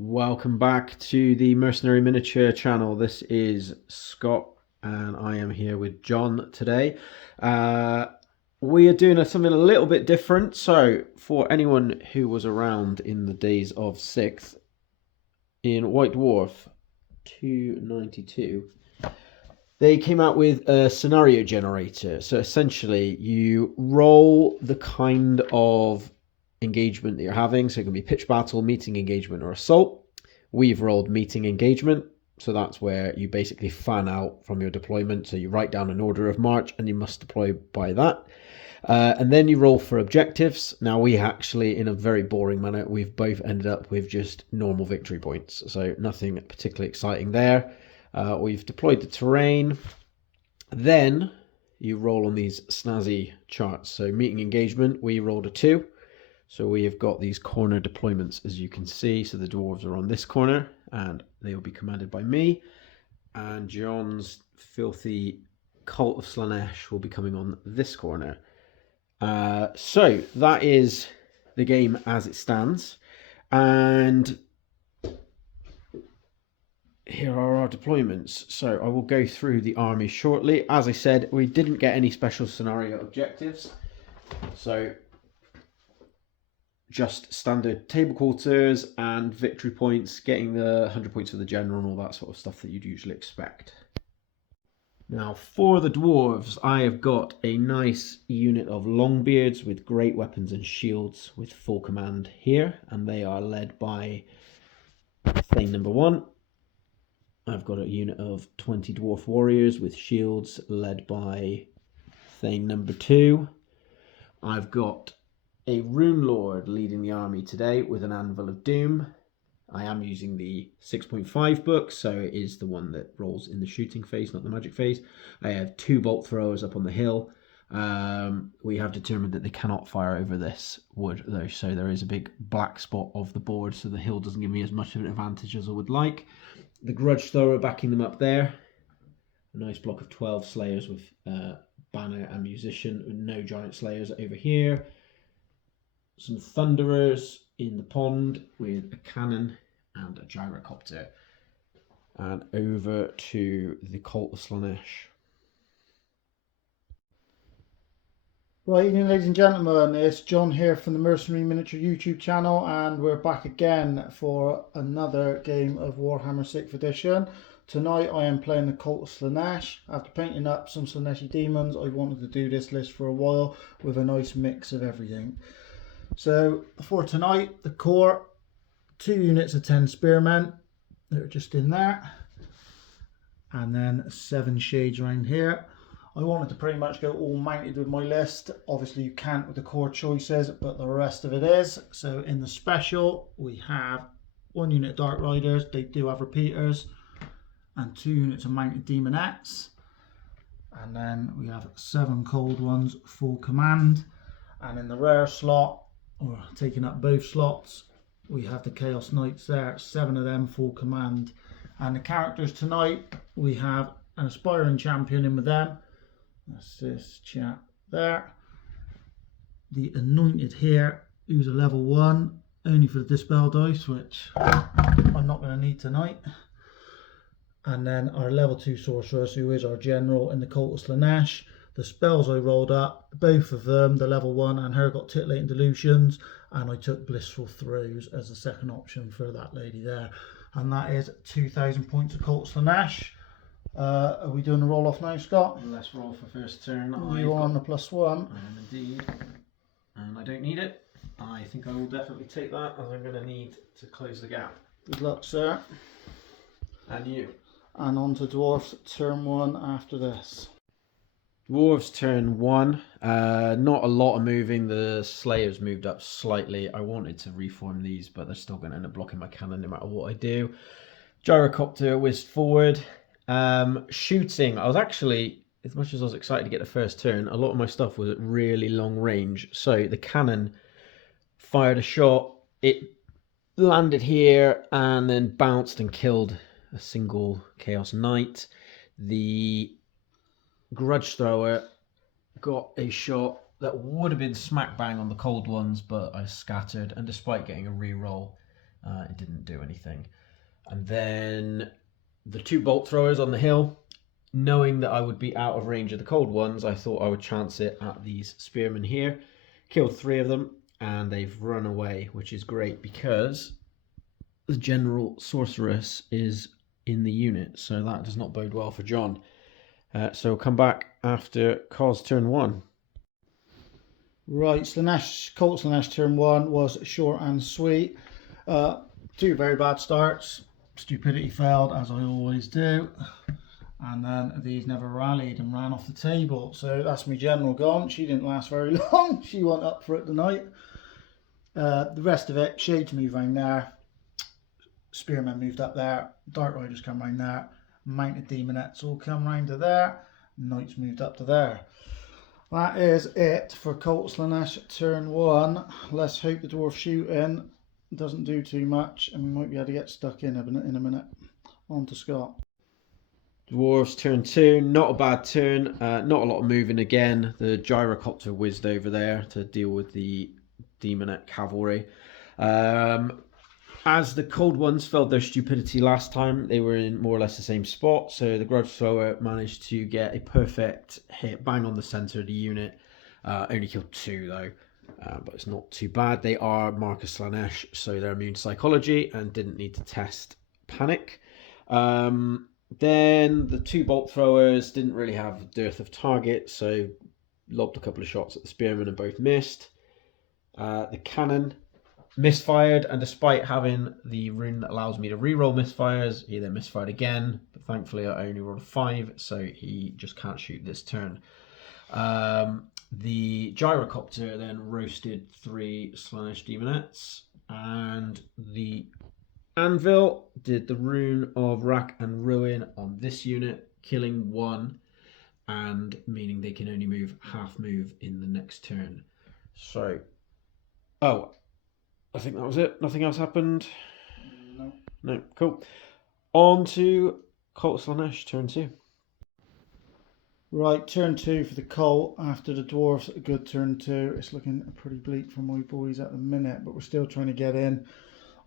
Welcome back to the Mercenary Miniature channel. This is Scott and I am here with John today. We are doing something a little bit different. So for anyone who was around in the days of 6th, in White Dwarf 292, they came out with a scenario generator. So essentially you roll the kind of engagement that you're having. So it can be pitch battle, meeting engagement, or assault. We've rolled meeting engagement. So that's where you basically fan out from your deployment. So you write down an order of march and you must deploy by that. And then you roll for objectives. Now we actually, in a very boring manner, we've both ended up with just normal victory points. So nothing particularly exciting there. We've deployed the terrain. Then you roll on these snazzy charts. So meeting engagement, we rolled a 2. So we have got these corner deployments, as you can see. So the dwarves are on this corner and they will be commanded by me. And John's filthy cult of Slaanesh will be coming on this corner. So that is the game as it stands. And here are our deployments. So I will go through the army shortly. As I said, we didn't get any special scenario objectives. So just standard table quarters and victory points, getting the 100 points for the general and all that sort of stuff that you'd usually expect. Now for the dwarves, I have got a nice unit of longbeards with great weapons and shields with full command here, and they are led by Thane number 1. I've got a unit of 20 dwarf warriors with shields led by Thane number 2. I've got a Rune Lord leading the army today with an Anvil of Doom. I am using the 6.5 book, so it is the one that rolls in the shooting phase, not the magic phase. I have 2 bolt throwers up on the hill. We have determined that they cannot fire over this wood though, so there is a big black spot of the board, so the hill doesn't give me as much of an advantage as I would like. The grudge thrower backing them up there. A nice block of 12 slayers with banner and musician, with no giant slayers over here. Some thunderers in the pond with a cannon and a gyrocopter. And over to the cult of Slaanesh. Right, evening ladies and gentlemen, it's John here from the Mercenary Miniature YouTube channel, and we're back again for another game of Warhammer 6th edition. Tonight I am playing the Cult of Slaanesh. After painting up some Slaaneshi demons, I wanted to do this list for a while with a nice mix of everything. So for tonight, the core, 2 units of 10 spearmen that are just in there, and then 7 shades around here. I wanted to pretty much go all mounted with my list. Obviously you can't with the core choices, but the rest of it is. So in the special, we have 1 unit of Dark Riders, they do have repeaters, and 2 units of mounted demonettes. And then we have 7 cold ones, full command. And in the rare slot, or taking up both slots, we have the Chaos Knights there, 7 of them full command. And the characters tonight, we have an aspiring champion in with them. That's this chap there. The anointed here, who's a level 1, only for the dispel dice, which I'm not going to need tonight. And then our level 2 sorceress, who is our general in the Cult of Slaanesh. The spells I rolled up, both of them, the level 1 and her, got Titillating Delusions, and I took Blissful Throws as the second option for that lady there. And that is 2,000 points of Cult of Slaanesh. Are we doing a roll off now, Scott? Let's roll for first turn. You on the +1. I am indeed. And I don't need it. I think I will definitely take that, as I'm going to need to close the gap. Good luck, sir. And you. And on to Dwarfs, turn 1 after this. Dwarves turn 1. Not a lot of moving. The Slayers moved up slightly. I wanted to reform these, but they're still going to end up blocking my cannon no matter what I do. Gyrocopter whizzed forward. Shooting. I was actually, as much as I was excited to get the first turn, a lot of my stuff was at really long range. So the cannon fired a shot. It landed here and then bounced and killed a single Chaos Knight. The grudge thrower got a shot that would have been smack bang on the cold ones, but I scattered, and despite getting a reroll, It didn't do anything. And then the 2 bolt throwers on the hill, knowing that I would be out of range of the cold ones, I thought I would chance it at these spearmen here. Killed 3 of them, and they've run away, which is great because the general sorceress is in the unit, so that does not bode well for John. So come back after Cos turn 1. Right, Slaanesh, Colt Slaanesh turn 1 was short and sweet. 2 very bad starts. Stupidity failed, as I always do. And then these never rallied and ran off the table. So that's my general gone. She didn't last very long. She went up for it tonight. The rest of it, Shades moved around there. Spearmen moved up there. Dark Riders come round there. Mounted Demonettes all come round to there. Knights moved up to there. That is it for Colt Slaanesh turn 1. Let's hope the dwarf shooting doesn't do too much and we might be able to get stuck in a minute. On to Scott. Dwarves turn 2, not a bad turn, not a lot of moving again. The gyrocopter whizzed over there to deal with the Demonette cavalry. As the cold ones felt their stupidity last time, they were in more or less the same spot, so the grudge thrower managed to get a perfect hit bang on the centre of the unit. Only killed 2 though, but it's not too bad. They are Marcus Slaanesh, so they're immune to psychology and didn't need to test panic. Then the 2 bolt throwers didn't really have a dearth of targets, so lobbed a couple of shots at the spearmen and both missed. The cannon misfired, and despite having the rune that allows me to reroll misfires, he then misfired again, but thankfully I only rolled a 5, so he just can't shoot this turn. The gyrocopter then roasted 3 Slaanesh Demonettes, and the anvil did the rune of rack and ruin on this unit, killing 1 and meaning they can only move half move in the next turn. So, I think that was it. Nothing else happened. No, cool. On to Colt Slaanesh turn 2. Right, turn 2 for the Colt after the Dwarfs. A good turn 2. It's looking pretty bleak for my boys at the minute, but we're still trying to get in.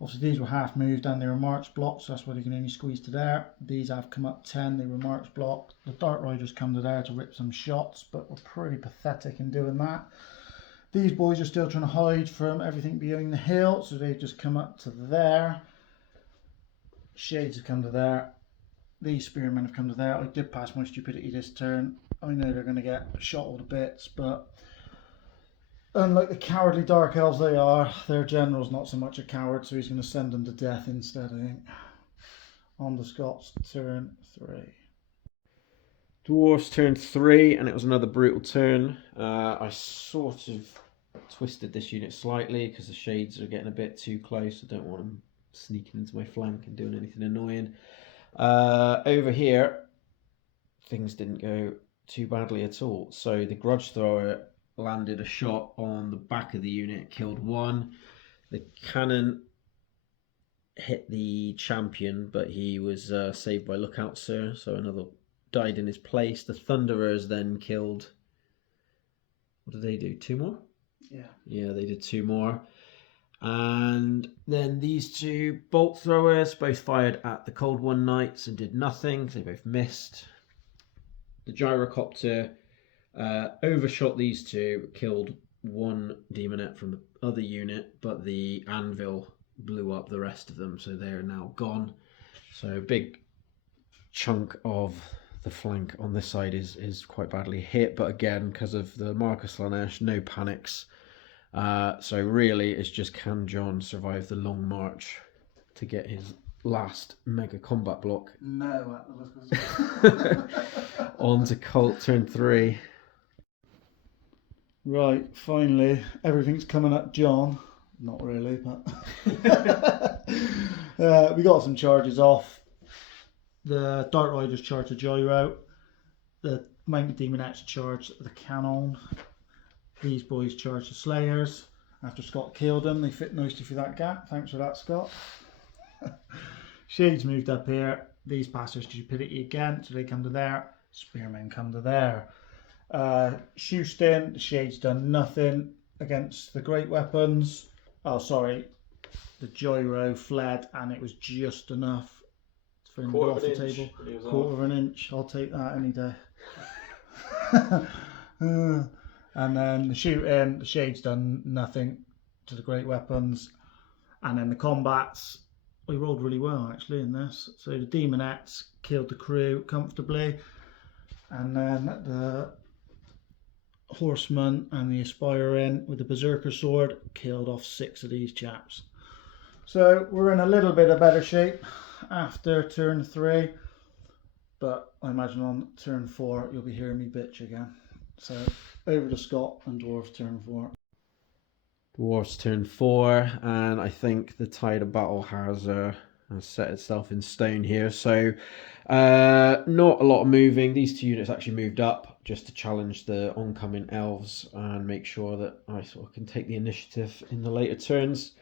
Obviously these were half moved and they were march blocked, so that's why they can only squeeze to there. These have come up 10, they were march blocked. The Dark Riders come to there to rip some shots, but we're pretty pathetic in doing that. These boys are still trying to hide from everything behind the hill, so they've just come up to there. Shades have come to there. These spearmen have come to there. I did pass my stupidity this turn. I know they're going to get shot all to bits, but unlike the cowardly dark elves they are, their general's not so much a coward, so he's going to send them to death instead, I think. On to Scott's turn 3. Dwarfs turn 3, and it was another brutal turn. I sort of twisted this unit slightly because the shades are getting a bit too close. I don't want them sneaking into my flank and doing anything annoying. Over here, things didn't go too badly at all. So the grudge thrower landed a shot on the back of the unit, killed 1. The cannon hit the champion, but he was saved by Lookout Sir, so another died in his place. The Thunderers then killed, what did they do, 2 more? Yeah, they did 2 more. And then these 2 bolt throwers both fired at the Cold One Knights and did nothing. They both missed. The gyrocopter overshot these 2, killed 1 demonette from the other unit, but the anvil blew up the rest of them, so they're now gone. So a big chunk of the flank on this side is quite badly hit, but again, because of the Marcus Slaanesh, no panics. So really, it's just can John survive the long march to get his last mega combat block? No, at the look of On to Colt turn 3. Right, finally, everything's coming up John. Not really, but we got some charges off. The Dark Riders charged the gyro. The Mounted Demonettes charged the cannon. These boys charged the Slayers. After Scott killed them, they fit nicely through that gap. Thanks for that, Scott. Shades moved up here. These pass their stupidity again, so they come to there. Spearmen come to there. Shoestin, the Shades done nothing against the great weapons. Oh, sorry. the gyro fled, and it was just enough for him to go off the table. Quarter of an inch. I'll take that any day. And then the shooting, the Shades done nothing to the great weapons. And then the combats, we rolled really well actually in this. So the Demonettes killed the crew comfortably. And then the Horseman and the Aspiring with the Berserker sword killed off 6 of these chaps. So we're in a little bit of better shape after turn 3. But I imagine on turn 4 you'll be hearing me bitch again. So over to Scott and Dwarfs turn 4. Dwarfs turn 4, and I think the tide of battle has set itself in stone here. So not a lot of moving. These 2 units actually moved up just to challenge the oncoming elves and make sure that I sort of can take the initiative in the later turns.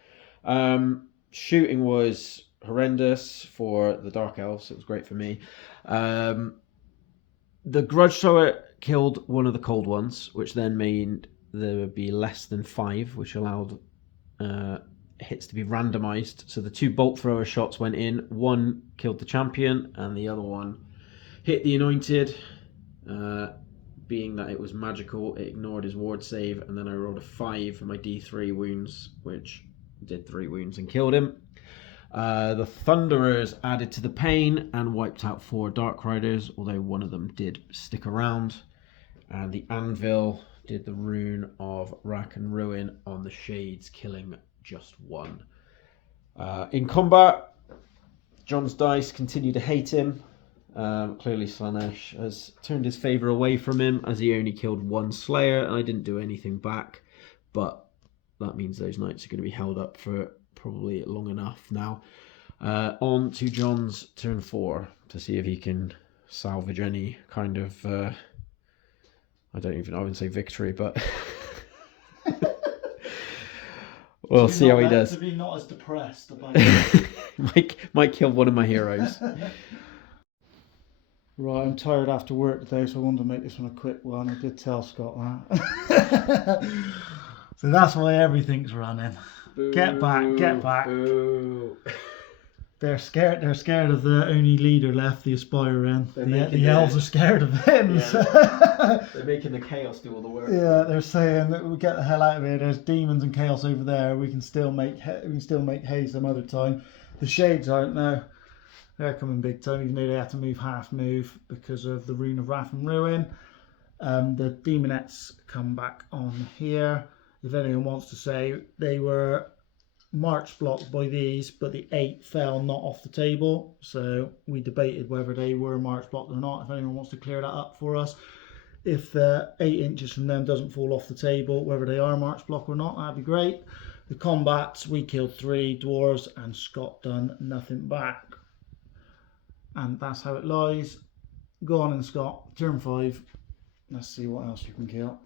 Shooting was horrendous for the Dark Elves. It was great for me. The Grudge Thrower killed one of the cold ones, which then made there would be less than 5, which allowed hits to be randomized. So the 2 bolt thrower shots went in. One killed the champion, and the other one hit the anointed. Being that it was magical, it ignored his ward save, and then I rolled a 5 for my D3 wounds, which did 3 wounds and killed him. The Thunderers added to the pain and wiped out 4 Dark Riders, although one of them did stick around. And the Anvil did the rune of Rack and Ruin on the Shades, killing just 1. In combat, John's dice continue to hate him. Clearly Slaanesh has turned his favour away from him, as he only killed 1 Slayer, and I didn't do anything back. But that means those knights are going to be held up for probably long enough now. On to John's turn 4 to see if he can salvage any kind of I wouldn't say victory, but we'll see how he does. To be not as depressed about it. might kill one of my heroes. Right, I'm tired after work today, so I wanted to make this one a quick one. I did tell Scott that. So that's why everything's running. Boo, get back, get back. Boo. They're scared of the only leader left, the Aspiring. The elves are scared of him. Yeah. So. They're making the chaos do all the work. Yeah, they're saying that we'll get the hell out of here. There's demons and chaos over there. We can still make hay some other time. The Shades aren't now. They're coming big time, even though they have to move half move because of the Rune of Wrath and Ruin. The Demonettes come back on here. If anyone wants to say, they were march blocked by these, but the 8 fell not off the table. So we debated whether they were march blocked or not. If anyone wants to clear that up for us. If the 8 inches from them doesn't fall off the table, whether they are march block or not, that'd be great. The combats, we killed 3 dwarves and Scott done nothing back. And that's how it lies. Go on in, Scott. Turn 5. Let's see what else you can kill.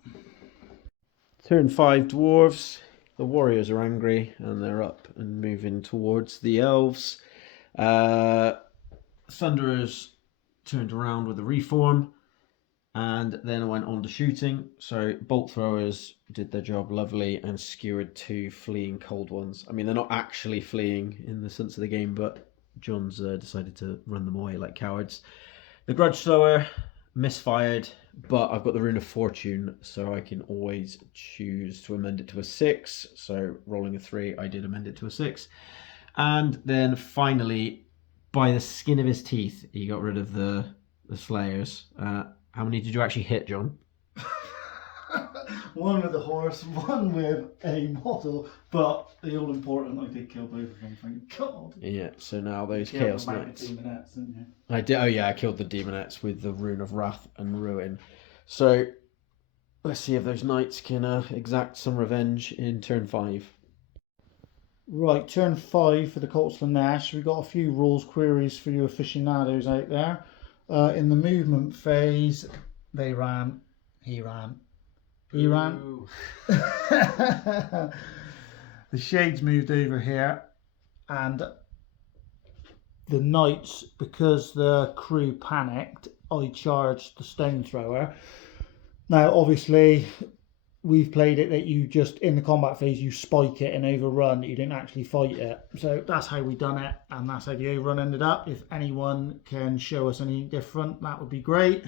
Turn 5 dwarves. The warriors are angry and they're up and moving towards the elves. Thunderers turned around with a reform and then went on to shooting. So bolt throwers did their job lovely and skewered 2 fleeing cold ones. I mean, they're not actually fleeing in the sense of the game, but John's decided to run them away like cowards. The grudge thrower misfired, but I've got the Rune of Fortune, so I can always choose to amend it to a 6. So rolling a 3, I did amend it to a 6. And then finally, by the skin of his teeth, he got rid of the Slayers. How many did you actually hit, John? One with the horse, one with a model, but the all important, I did kill both of them, thank God. Yeah, so now those Chaos Knights. Demonettes, didn't you? I did. Oh yeah, I killed the Demonettes with the Rune of Wrath and Ruin. So let's see if those knights can exact some revenge in turn 5. Right, turn 5 for the Cult Slaanesh. We've got a few rules queries for you aficionados out there. In the movement phase, they ran, he ran. He ran. The Shades moved over here, and the knights, because the crew panicked, I charged the stone thrower. Now, obviously, we've played it that you just, in the combat phase, you spike it and overrun. You didn't actually fight it. So that's how we done it, and that's how the overrun ended up. If anyone can show us anything different, that would be great.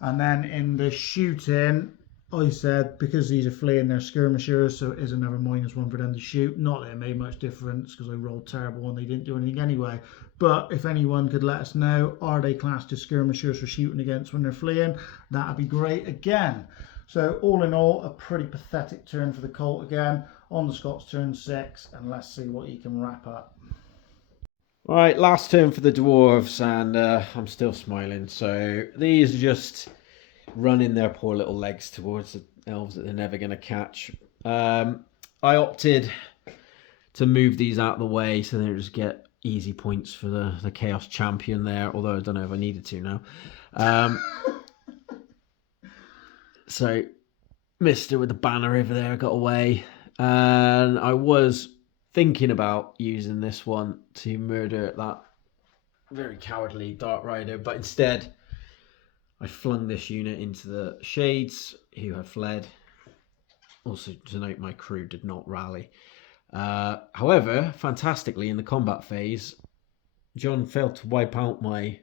And then in the shooting, I said, because these are fleeing, they're skirmishers, so it is another -1 for them to shoot. Not that it made much difference, because I rolled terrible and they didn't do anything anyway. But if anyone could let us know, are they classed as skirmishers for shooting against when they're fleeing? That'd be great again. So all in all, a pretty pathetic turn for the Colt again. On the Scots, turn 6, and let's see what he can wrap up. All right, last turn for the Dwarves, and I'm still smiling. So these are just running their poor little legs towards the elves that they're never going to catch. I opted to move these out of the way so they just get easy points for the Chaos Champion there, although I don't know if I needed to now. So Mister with the banner over there got away, and I was thinking about using this one to murder that very cowardly Dark Rider, but instead I flung this unit into the Shades, who have fled. Also, to note, my crew did not rally. However, fantastically, in the combat phase, John failed to wipe out my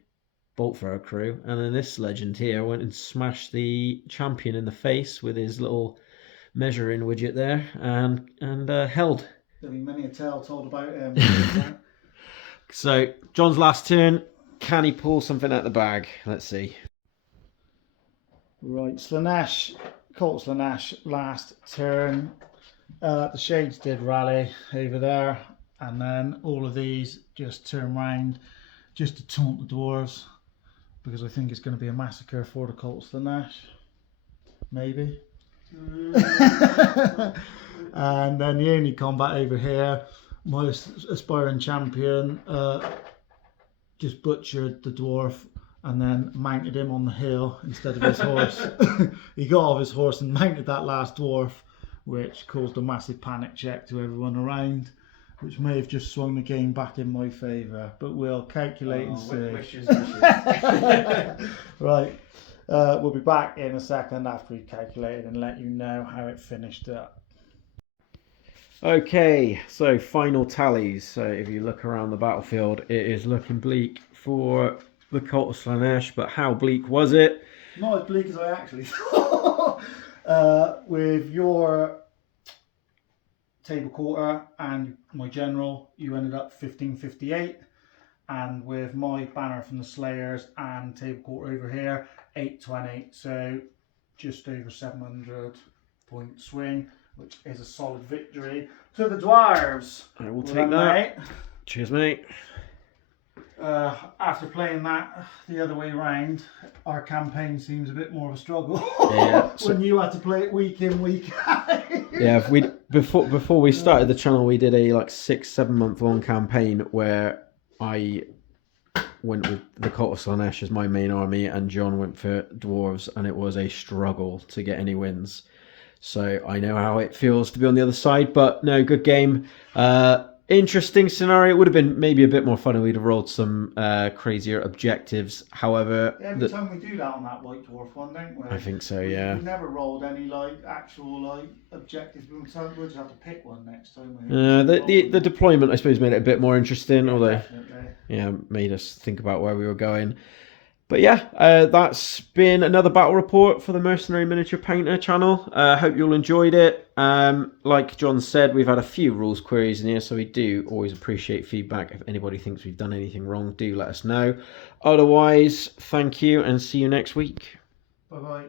bolt thrower crew, and then this legend here went and smashed the champion in the face with his little measuring widget there, and held. There'll be many a tale told about him. So, John's last turn. Can he pull something out the bag? Let's see. Right, Slaanesh, Colt Slaanesh, last turn. The Shades did rally over there, and then all of these just turn round just to taunt the Dwarves, because I think it's going to be a massacre for the Colt Slaanesh. Maybe. And then the only combat over here, my aspiring champion just butchered the dwarf and then mounted him on the hill instead of his horse. He got off his horse and mounted that last dwarf, which caused a massive panic check to everyone around, which may have just swung the game back in my favour, but we'll calculate and see. Wishes. Right, we'll be back in a second after we've calculated and let you know how it finished up. Okay, so final tallies. So if you look around the battlefield, it is looking bleak for the Cult of Slaanesh, but how bleak was it? Not as bleak as I actually thought. With your table quarter and my general, you ended up 1558, and with my banner from the Slayers and table quarter over here, 828. So just over 700 point swing, which is a solid victory to the Dwarves. I will take that. Mate. Cheers, mate. After playing that the other way round, our campaign seems a bit more of a struggle. Yeah, when you had to play it week in, week out. Yeah, before we started the channel, we did a 6-7 month long campaign where I went with the Cult of Slaanesh as my main army, and John went for Dwarves, and it was a struggle to get any wins. So I know how it feels to be on the other side, but no, good game. Interesting scenario. It would have been maybe a bit more fun if we'd have rolled some crazier objectives. However, every time we do that on that White Dwarf one, don't we? I think so, yeah. We never rolled any actual objectives. We'll just have to pick one next time. The deployment, I suppose, made it a bit more interesting, yeah, although definitely. Made us think about where we were going. But yeah, that's been another battle report for the Mercenary Miniature Painter channel. Hope you all enjoyed it. Like John said, we've had a few rules queries in here, so we do always appreciate feedback. If anybody thinks we've done anything wrong, do let us know. Otherwise, thank you and see you next week. Bye-bye.